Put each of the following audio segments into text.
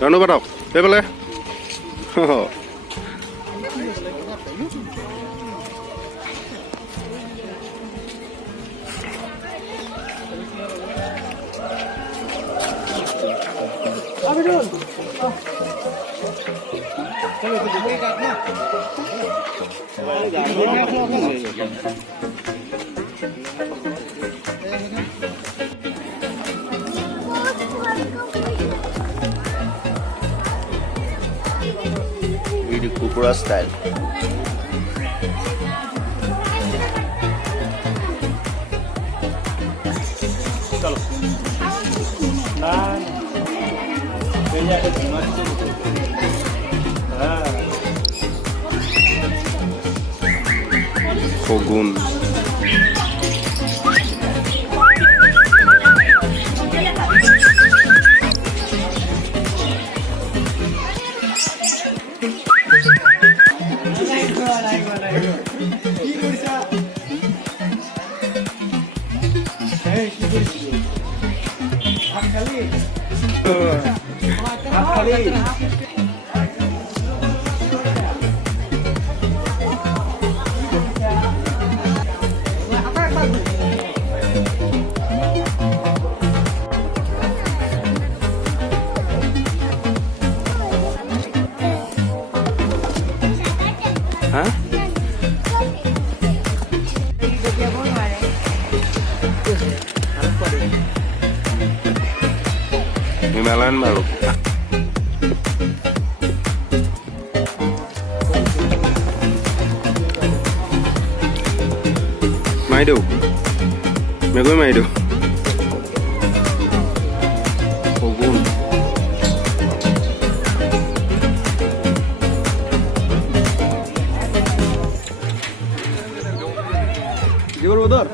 Rano batao, pepele. Really kukura style. Chalo. Nah. Kayaknya ada di mana itu? Kogun. Hah? Mimelan malu. Maido. Mego maido. Kogun. Gimana motor?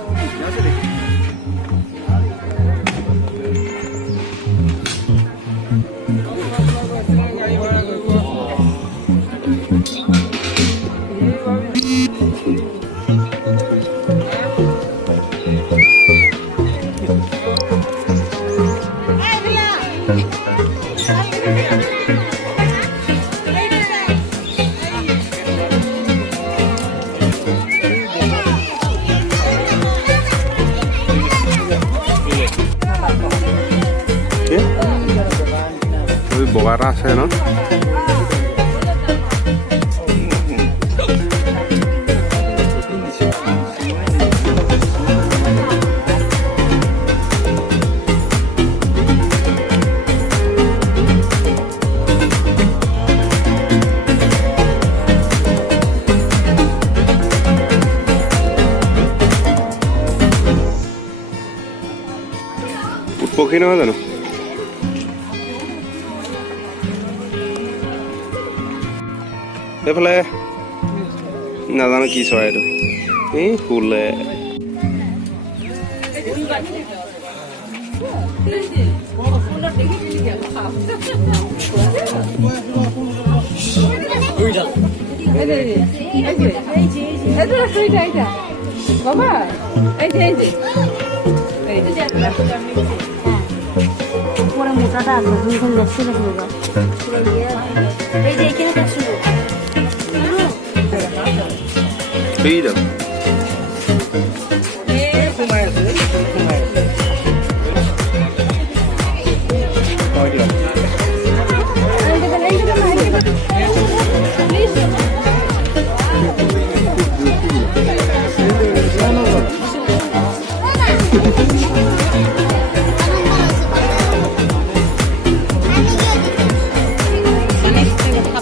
Boga rasa no? Pokoknya no ada no? এফালে নাজানো কি চৰাই এইটো এই ফুলে বাবা এই যে পরে মোটাটা আছে দুইখান দেখতে দেখবে এই যে এখানে দেখছো Mira.